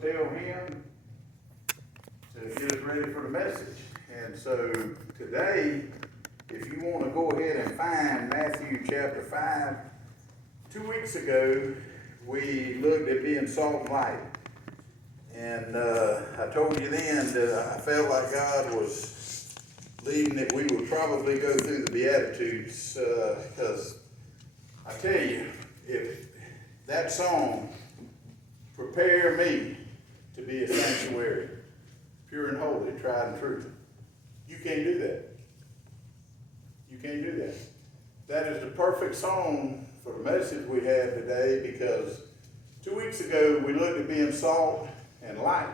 tell him to get us ready for the message. And so today, if you want to go ahead and find Matthew chapter 5, 2 weeks ago, we looked at being salt and light. And I told you then that I felt like God was leading that we would probably go through the Beatitudes, because I tell you, if that song, prepare me to be a sanctuary, pure and holy, tried and true. You can't do that. You can't do that. That is the perfect song for the message we had today, because 2 weeks ago we looked at being salt and light.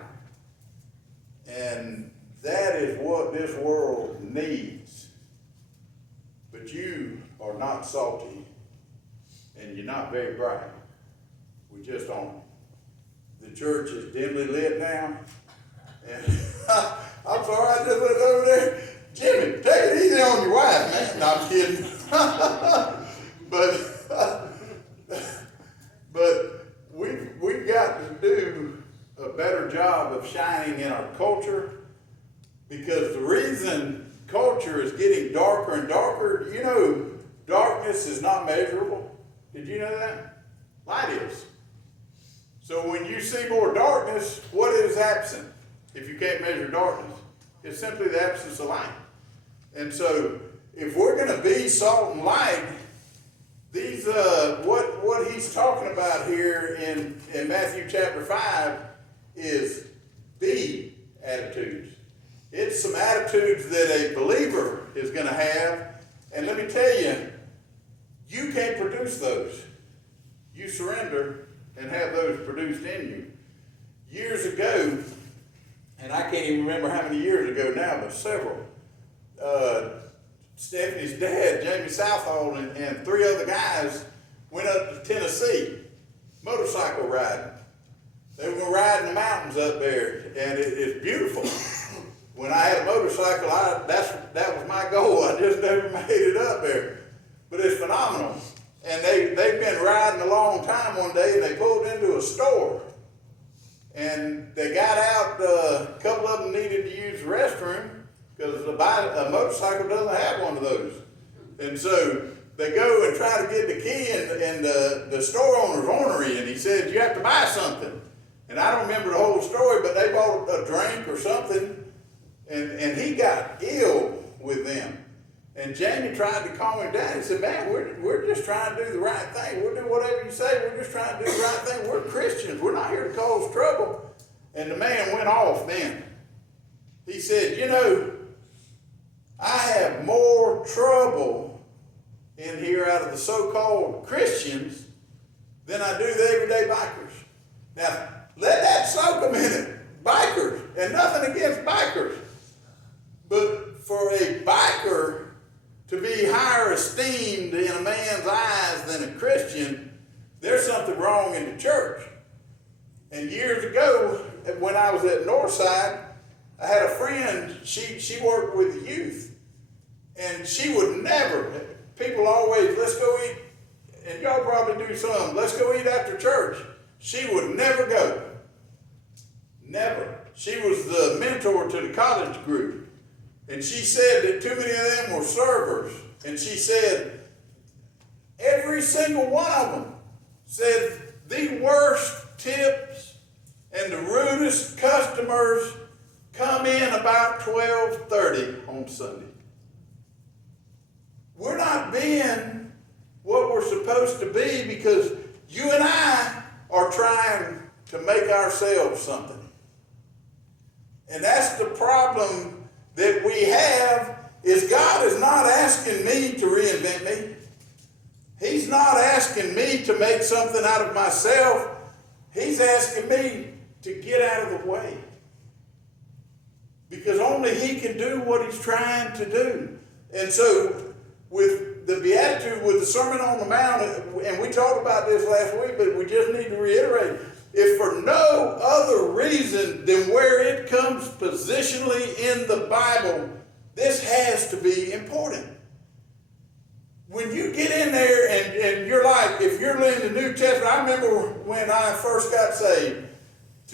And that is what this world needs. But you are not salty, and you're not very bright. We just aren't. The church is dimly lit now. And I'm sorry, I just looked over there. Jimmy, take it easy on your wife, man. No, I'm kidding. But we've got to do a better job of shining in our culture, because the reason culture is getting darker and darker, you know, darkness is not measurable. Did you know that? Light is. So when you see more darkness, what is absent? If you can't measure darkness, it's simply the absence of light. And so if we're going to be salt and light, these what he's talking about here in Matthew chapter 5 is be attitudes. It's some attitudes that a believer is going to have. And let me tell you, you can't produce those. You surrender and have those produced in you. Years ago, and I can't even remember how many years ago now, but several, Stephanie's dad, Jamie Southall, and 3 other guys went up to Tennessee, motorcycle riding. They were going to ride in the mountains up there, and it's beautiful. When I had a motorcycle, that was my goal. I just never made it up there. But it's phenomenal. And they've been riding a long time one day, and they pulled into a store. And they got out, a couple of them needed to use the restroom, because a motorcycle doesn't have one of those. And so they go and try to get the key, and the store owner's ornery, and he says, you have to buy something. And I don't remember the whole story, but they bought a drink or something, and he got ill with them. And Jamie tried to calm him down. He said, man, we're just trying to do the right thing. We'll do whatever you say. We're just trying to do the right thing. We're Christians. We're not here to cause trouble. And the man went off then. He said, you know, I have more trouble in here out of the so-called Christians than I do the everyday bikers. Now, let that soak a minute. Bikers, and nothing against bikers. But for a biker to be higher esteemed in a man's eyes than a Christian, there's something wrong in the church. And years ago, when I was at Northside, I had a friend, she worked with the youth. And she would never, people always, let's go eat, and y'all probably do some, let's go eat after church. She would never go. Never. She was the mentor to the college group. And she said that too many of them were servers. And she said, every single one of them said the worst tips and the rudest customers come in about 12:30 on Sunday. We're not being what we're supposed to be, because you and I are trying to make ourselves something. And that's the problem that we have, is God is not asking me to reinvent me. He's not asking me to make something out of myself. He's asking me to get out of the way. Because only He can do what He's trying to do. And so with the Beatitude, with the Sermon on the Mount, and we talked about this last week, but we just need to reiterate, if for no other reason than where it comes positionally in the Bible, this has to be important. When you get in there and you're like, if you're in the New Testament, I remember when I first got saved,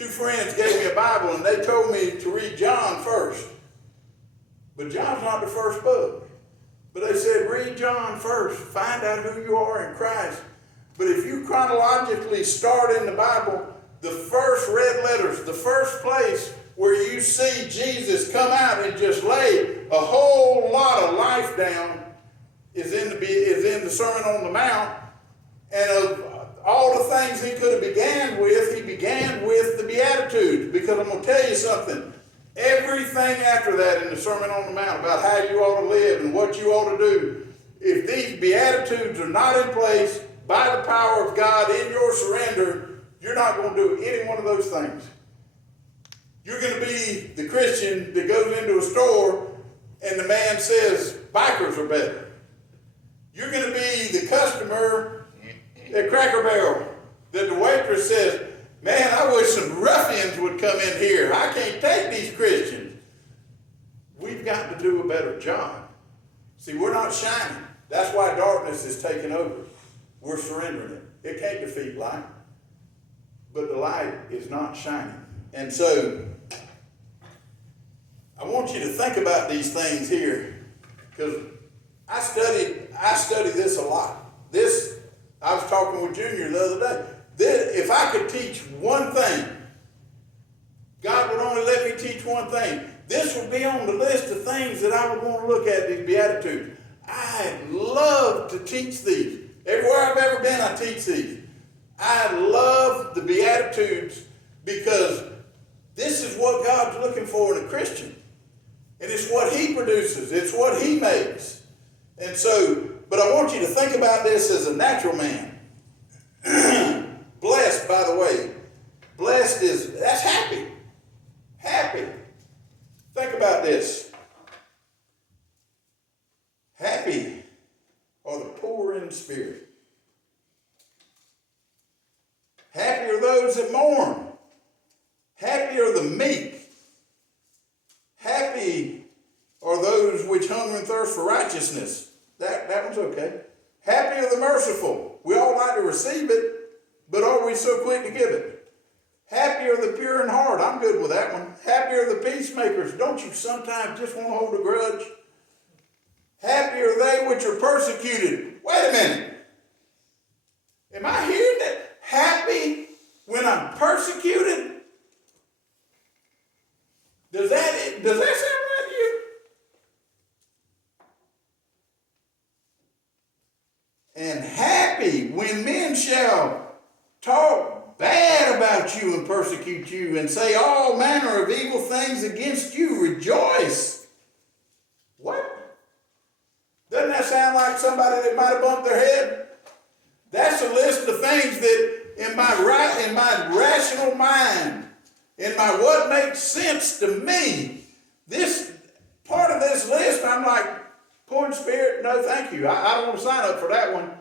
two friends gave me a Bible and they told me to read John first. But John's not the first book. But they said, read John first. Find out who you are in Christ. But if you chronologically start in the Bible, the first red letters, the first place where you see Jesus come out and just lay a whole lot of life down is in the Sermon on the Mount. And of all the things he could have began with, he began with the Beatitudes. Because I'm going to tell you something. Everything after that in the Sermon on the Mount about how you ought to live and what you ought to do, if these Beatitudes are not in place by the power of God in your surrender, you're not going to do any one of those things. You're going to be the Christian that goes into a store and the man says bikers are better. You're going to be the customer at Cracker Barrel that the waitress says, man, I wish some ruffians would come in here. I can't take these Christians. We've got to do a better job. See, we're not shining. That's why darkness is taking over. We're surrendering it. It can't defeat light. But the light is not shining. And so, I want you to think about these things here. Because I study this a lot. I was talking with Junior the other day. If I could teach one thing, God would only let me teach one thing. This would be on the list of things that I would want to look at, these Beatitudes. I love to teach these. Everywhere I've ever been, I teach these. I love the Beatitudes because this is what God's looking for in a Christian. And it's what he produces. It's what he makes. And so, but I want you to think about this as a natural man. Blessed, by the way. Blessed that's happy. Happy. Think about this. Happy are the poor in spirit. Happy are those that mourn. Happy are the meek. Happy are those which hunger and thirst for righteousness. That one's okay. Happy are the merciful. We all like to receive it, but are we so quick to give it? Happy are the pure in heart. I'm good with that one. Happy are the peacemakers. Don't you sometimes just want to hold a grudge? Happy are they which are persecuted. Wait a minute. Am I hearing that? Happy when I'm persecuted? Does that sound right to you? And happy when men shall talk bad about you and persecute you and say all manner of evil things against you. Rejoice. What? Doesn't that sound like somebody that might have bumped their head? That's a list of things that in my rational mind, in my what makes sense to me, this part of this list, I'm like, poor in spirit, no thank you. I don't want to sign up for that one.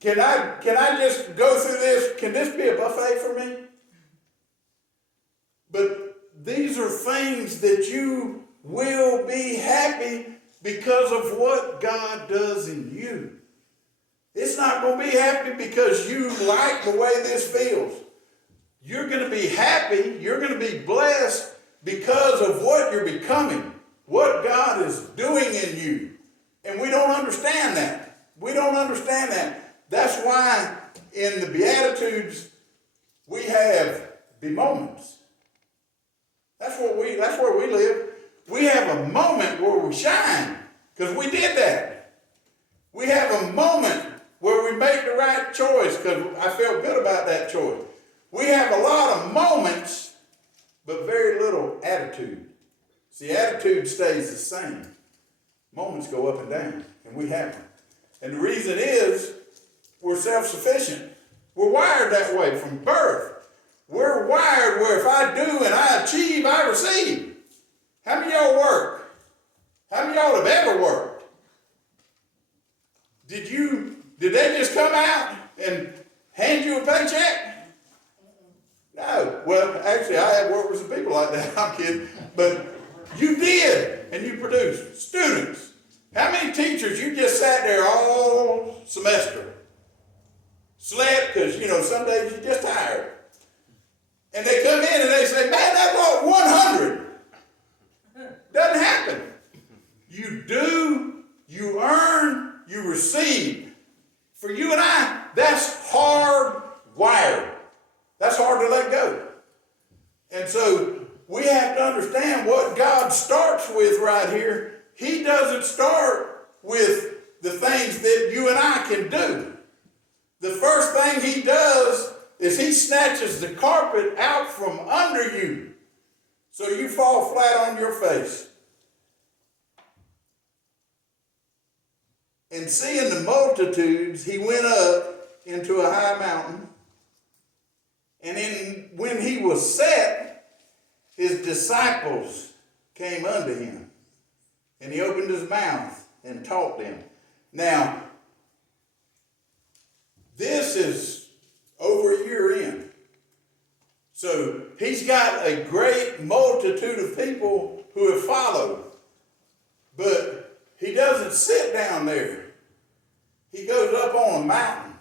Can I just go through this? Can this be a buffet for me? But these are things that you will be happy because of what God does in you. It's not going to be happy because you like the way this feels. You're going to be happy, you're going to be blessed because of what you're becoming, what God is doing in you. And we don't understand that. We don't understand that. That's why in the Beatitudes we have the moments. That's where we live. We have a moment where we shine because we did that. We have a moment where we make the right choice because I felt good about that choice. We have a lot of moments, but very little attitude. See, attitude stays the same. Moments go up and down, and we have them. And the reason is we're self-sufficient. We're wired that way from birth. We're wired where if I do and I achieve, I receive. How many of y'all work? How many of y'all have ever worked? Did they just come out and hand you a paycheck? No. Well, actually, I have worked with some people like that. I'm kidding. But you did, and you produced. Students, how many teachers you just sat there all semester? Slept, because, some days you're just tired. And they come in and they And so we have to understand what God starts with right here. He doesn't start with the things that you and I can do. The first thing he does is he snatches the carpet out from under you, so you fall flat on your face. And seeing the multitudes, he went up into a high mountain. And when he was set, his disciples came unto him. And he opened his mouth and taught them. Now, this is over a year in. So he's got a great multitude of people who have followed. But he doesn't sit down there. He goes up on a mountain.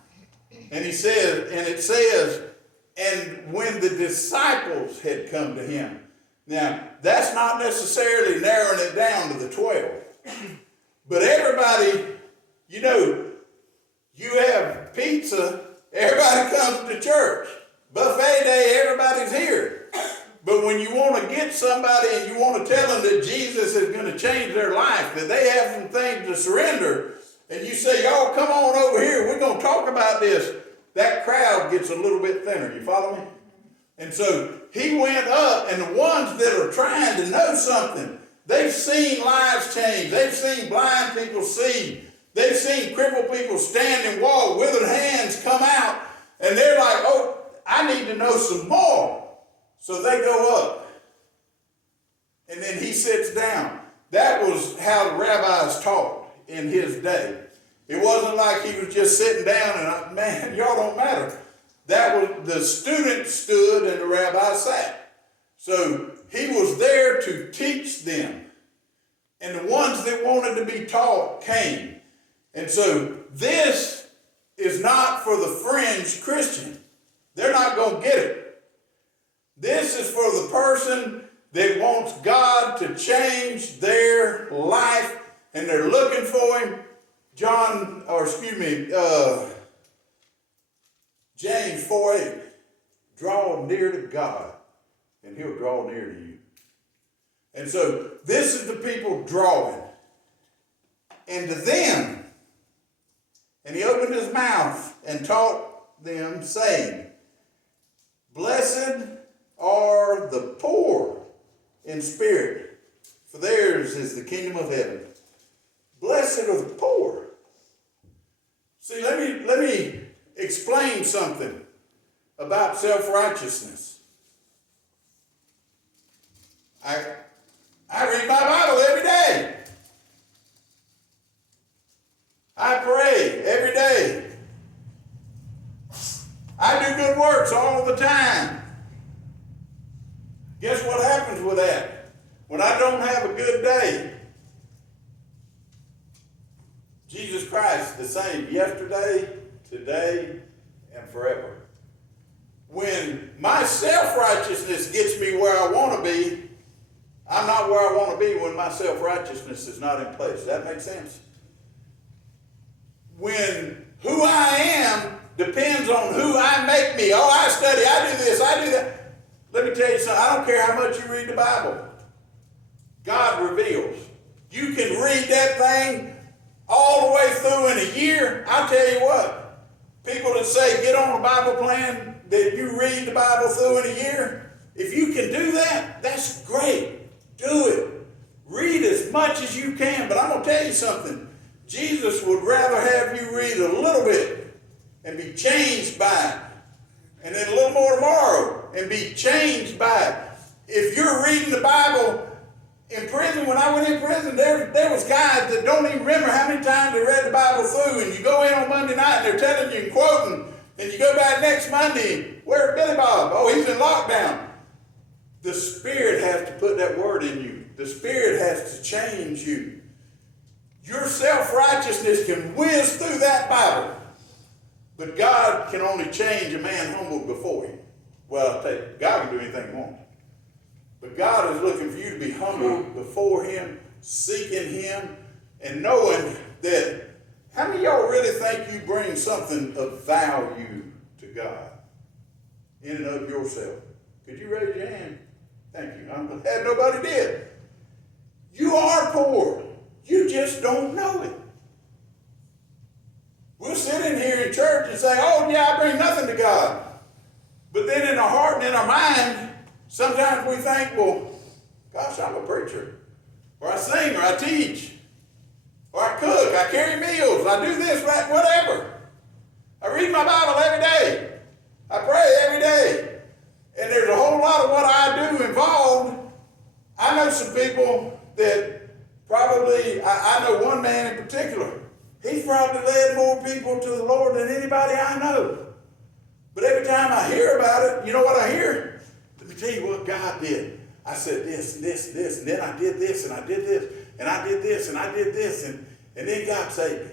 And he says, and it says, and when the disciples had come to him. Now, that's not necessarily narrowing it down to the 12. But everybody, you know, you have pizza, everybody comes to church. Buffet day, everybody's here. But when you want to get somebody and you want to tell them that Jesus is going to change their life, that they have some things to surrender, and you say, y'all come on over here, we're going to talk about this, that crowd gets a little bit thinner. You follow me? And so he went up, and the ones that are trying to know something, they've seen lives change. They've seen blind people see. They've seen crippled people stand and walk, withered hands come out, and they're like, oh, I need to know some more. So they go up. And then he sits down. That was how the rabbis taught in his day. It wasn't like he was just sitting down and, man, y'all don't matter. That was, the student stood and the rabbi sat. So he was there to teach them. And the ones that wanted to be taught came. And so this is not for the fringe Christian. They're not going to get it. This is for the person that wants God to change their life and they're looking for him. James 4:8, draw near to God and he'll draw near to you. And so this is the people drawing. And to them, and he opened his mouth and taught them, saying, blessed are the poor in spirit, for theirs is the kingdom of heaven. Blessed are the poor. See, let me explain something about self-righteousness. I read my Bible every day. I pray every day. I do good works all the time. Guess what happens with that? When I don't have a good day, Jesus Christ the same yesterday, today, and forever. When my self-righteousness gets me where I want to be, I'm not where I want to be when my self-righteousness is not in place. Does that make sense? When who I am depends on who I make me. Oh, I study, I do this, I do that. Let me tell you something. I don't care how much you read the Bible. God reveals. You can read that thing all the way through in a year. I'll tell you what. People that say get on a Bible plan that you read the Bible through in a year, if you can do that, that's great. Do it. Read as much as you can. But I'm going to tell you something. Jesus would rather have you read a little bit and be changed by it. And then a little more tomorrow and be changed by it. If you're reading the Bible in prison, when I went in prison, there was guys that don't even remember how many times they read the Bible through. And you go in on Monday night and they're telling you and quoting. And you go back next Monday, where's Billy Bob? Oh, he's in lockdown. The Spirit has to put that word in you. The Spirit has to change you. Your self-righteousness can whiz through that Bible. But God can only change a man humbled before him. Well, I'll tell you, God can do anything he wants. But God is looking for you to be humbled before him, seeking him, and knowing that, how many of y'all really think you bring something of value to God in and of yourself? Could you raise your hand? Thank you. I'm glad nobody did. You are poor. You just don't know it. We'll sit in here in church and say, oh yeah, I bring nothing to God. But then in our heart and in our mind, sometimes we think, well, gosh, I'm a preacher. Or I sing, or I teach. Or I cook, I carry meals, I do this, that, whatever. I read my Bible every day. I pray every day. And there's a whole lot of what I do involved. I know some people that probably, I know one man in particular, he's probably led more people to the Lord than anybody I know. But every time I hear about it, you know what I hear? Let me tell you what God did. I said this, and this, and this, and then I did this, and I did this, and I did this, and I did this, and then God saved me.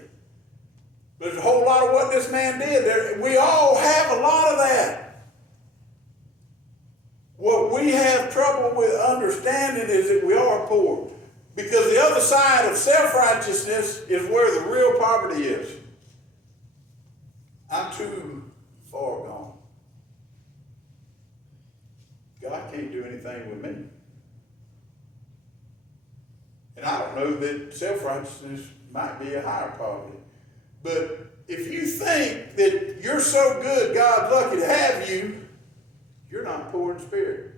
There's a whole lot of what this man did. We all have a lot of that. What we have trouble with understanding is that we are poor. Because the other side of self-righteousness is where the real poverty is. I'm too far gone. God can't do anything with me. And I don't know that self-righteousness might be a higher poverty. But if you think that you're so good, God's lucky to have you, you're not poor in spirit.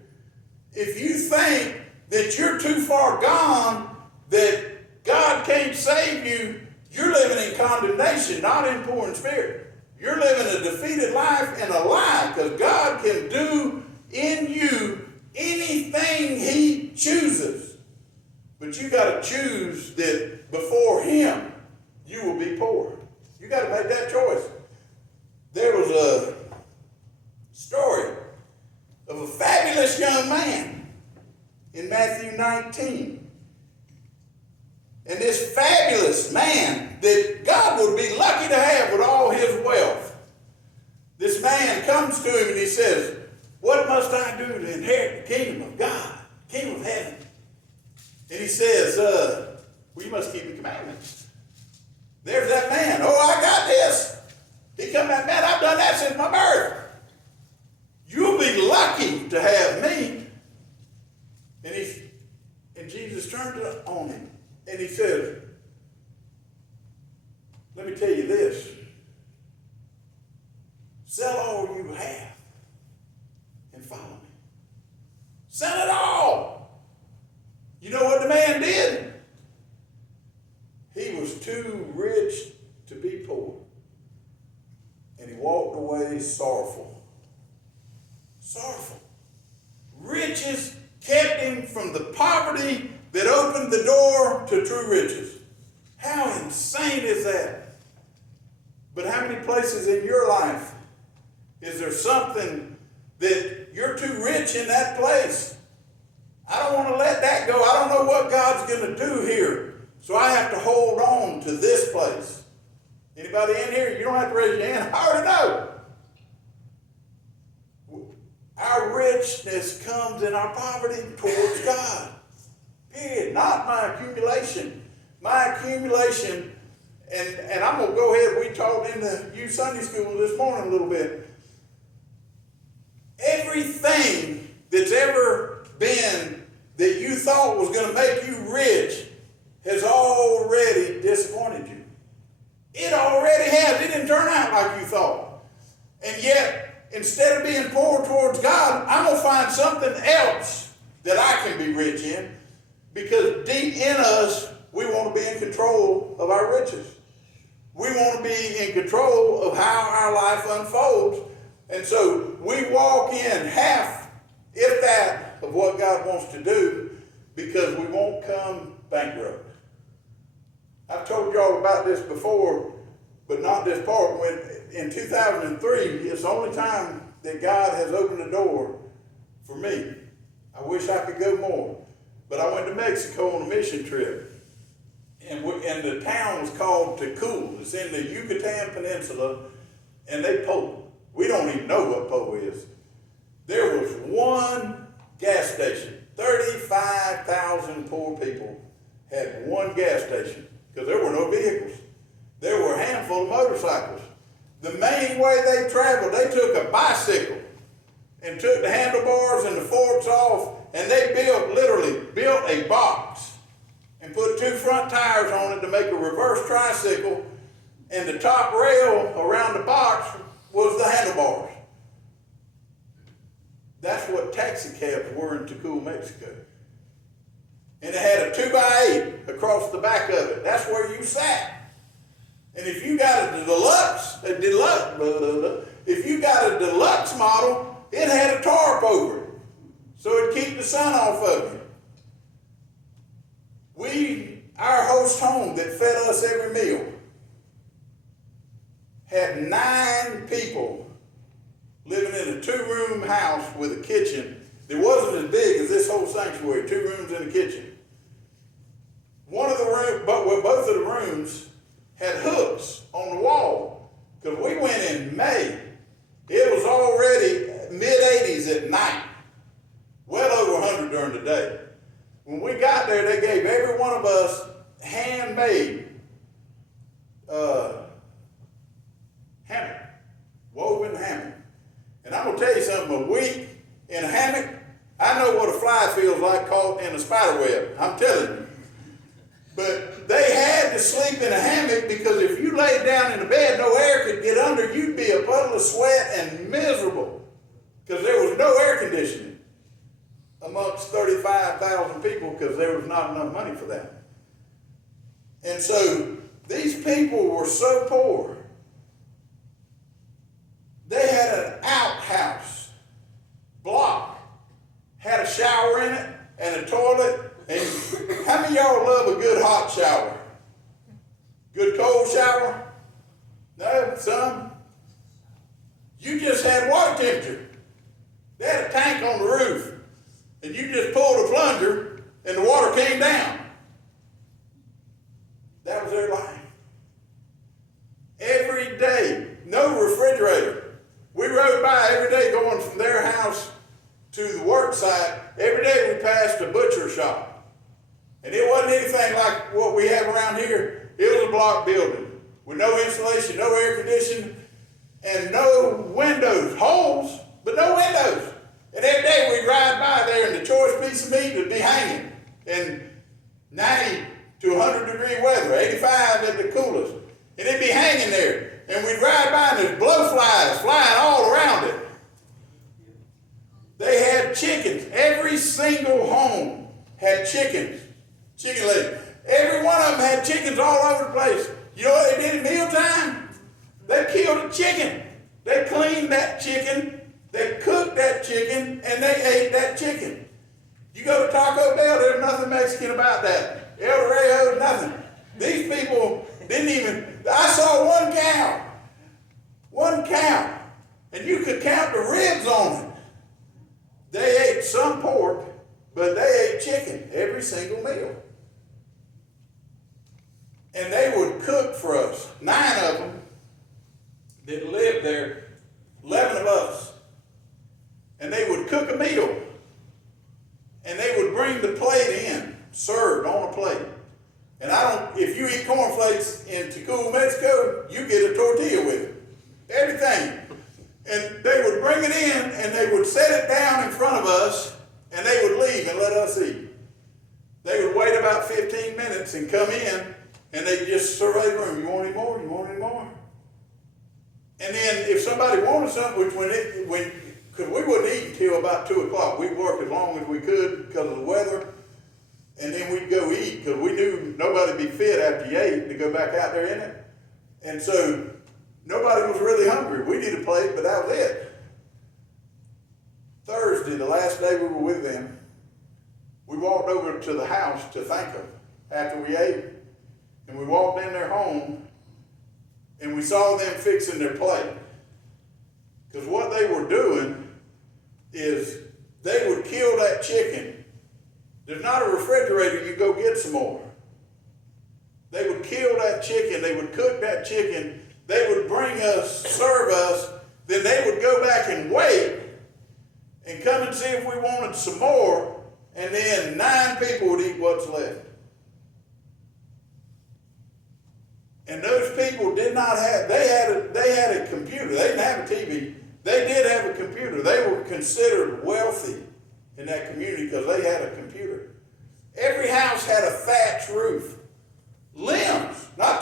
If you think that you're too far gone, that God can't save you, you're living in condemnation, not in poor in spirit. You're living a defeated life and a lie, because God can do in you anything He chooses. But you got to choose that before Him, you will be poor. You got to make that choice. There was a story of a fabulous young man in Matthew 19. And this fabulous man that God would be lucky to have with all his wealth. This man comes to him and he says, what must I do to inherit the kingdom of God, kingdom of heaven? And he says, well, you must keep the commandments. There's that man. Oh, I got this. He come back, man, I've done that since my birth. You'll be lucky to have me. And Jesus turned on him and he said, let me tell you this. Sell all you have and follow me. Sell it all. You know what the man did? He was too rich to be poor. And he walked away sorrowful. Sorrowful. Riches kept him from the poverty that opened the door to true riches. How insane is that? But how many places in your life is there something that you're too rich in that place? I don't want to let that go. I don't know what God's going to do here. So I have to hold on to this place. Anybody in here? You don't have to raise your hand. I already know. Our richness comes in our poverty towards God. Period. Not my accumulation. My accumulation, and I'm going to go ahead, we talked in the youth Sunday school this morning a little bit. Everything that's ever been that you thought was going to make you rich has already disappointed you. It already has. It didn't turn out like you thought. And yet, instead of being poor towards God, I'm going to find something else that I can be rich in, because deep in us, we want to be in control of our riches. We want to be in control of how our life unfolds. And so we walk in half, if that, of what God wants to do, because we won't come bankrupt. I've told y'all about this before, but not this part. When in 2003, it's the only time that God has opened the door for me. I wish I could go more. But I went to Mexico on a mission trip. And the town was called Tacul. It's in the Yucatan Peninsula, and they Po. We don't even know what Po is. There was one gas station. 35,000 poor people had one gas station because there were no vehicles. There were a handful of motorcycles. The main way they traveled, they took a bicycle and took the handlebars and the forks off, and they reverse tricycle, and the top rail around the box was the handlebars. That's what taxi cabs were in Tacoma, Mexico. And it had a 2x8 across the back of it. That's where you sat. And if you got a deluxe model, it had a tarp over it, so it'd keep the sun off of you. Our host home that fed us every meal had 9 people living in a 2-room house with a kitchen that wasn't as big as this whole sanctuary, 2 rooms and a kitchen. Both of the rooms had hooks on the wall, because we went in May. It was already mid-80s at night, well over 100 during the day. When we got there, they gave every one of us handmade hammock, woven hammock. And I'm going to tell you something, a week in a hammock, I know what a fly feels like caught in a spider web, I'm telling you. But they had to sleep in a hammock, because if you laid down in the bed, no air could get under, you'd be a puddle of sweat and miserable, because there was no air conditioning amongst 35,000 people, because there was not enough money for that. And so these people were so poor. They had an outhouse block, had a shower in it and a toilet. And how many of y'all love a good hot shower? Good cold shower? No, some. You just had water temperature. They had a tank on the roof, and you just pulled a plunger and the water came down. That was their life. Every day, no refrigerator. We rode by every day going from their house to the work site. Every day we passed a butcher shop. And it wasn't anything like what we have around here. It was a block building with no insulation, no air conditioning, and no windows. Holes, but no windows. And every day we'd ride by there, and the choice piece of meat would be hanging in 90 to 100 degree weather, 85 at the coolest. And it'd be hanging there. And we'd ride by, and there's blowflies flying all around it. They had chickens. Every single home had chickens. Chicken legs. Every one of them had chickens all over the place. You know what they did at mealtime? They killed a chicken. They cleaned that chicken. They cooked that chicken, and they ate that chicken. You go to Taco Bell, there's nothing Mexican about that. El Dorado, nothing. These people didn't even, I saw one cow, and you could count the ribs on it. They ate some pork, but they ate chicken every single meal. And they would cook for us, 9 of them that lived there, 11 of us. And they would cook a meal. And they would bring the plate in, served on a plate. And if you eat cornflakes in Tacoma, Mexico, you get a tortilla with it. Everything. And they would bring it in, and they would set it down in front of us, and they would leave and let us eat. They would wait about 15 minutes and come in, and they'd just survey the room. You want any more? You want any more? And then if somebody wanted something, because we wouldn't eat until about 2 o'clock. We'd work as long as we could because of the weather. And then we'd go eat, because we knew nobody'd be fit after you ate to go back out there in it. And so nobody was really hungry. We did a plate, but that was it. Thursday, the last day we were with them, we walked over to the house to thank them after we ate. And we walked in their home, and we saw them fixing their plate. Because what they were doing is they would kill that chicken. There's not a refrigerator, you go get some more. They would kill that chicken, they would cook that chicken, they would bring us, serve us, then they would go back and wait and come and see if we wanted some more, and then 9 people would eat what's left. And those people did not have, they had a computer. They didn't have a TV. They did have a computer. They were considered wealthy in that community because they had a computer. Every house had a thatch roof. Limbs, not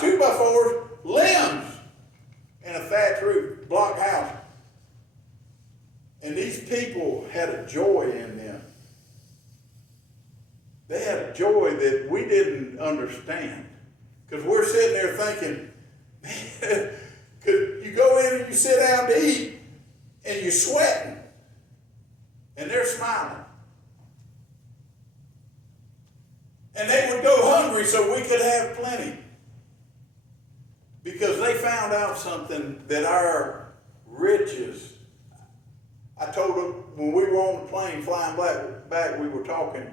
had a joy in them. They had a joy that we didn't understand. Because we're sitting there thinking, man, you go in and you sit down to eat, and you're sweating, and they're smiling. And they would go hungry so we could have plenty. Because they found out something that our riches, I told them when we were on the plane flying back, we were talking,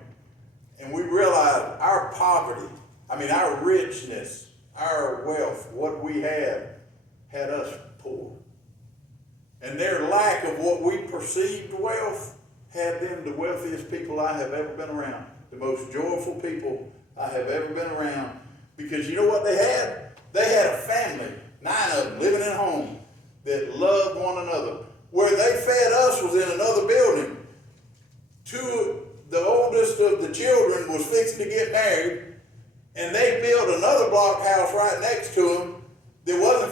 and we realized our poverty, our richness, our wealth, what we had us poor. And their lack of what we perceived wealth had them the wealthiest people I have ever been around. The most joyful people I have ever been around. Because you know what they had? They had a family, 9 of them, living at home, that loved one another. Where they fed us was in another building. The oldest of the children was fixing to get married, and they built another block house right next to them that wasn't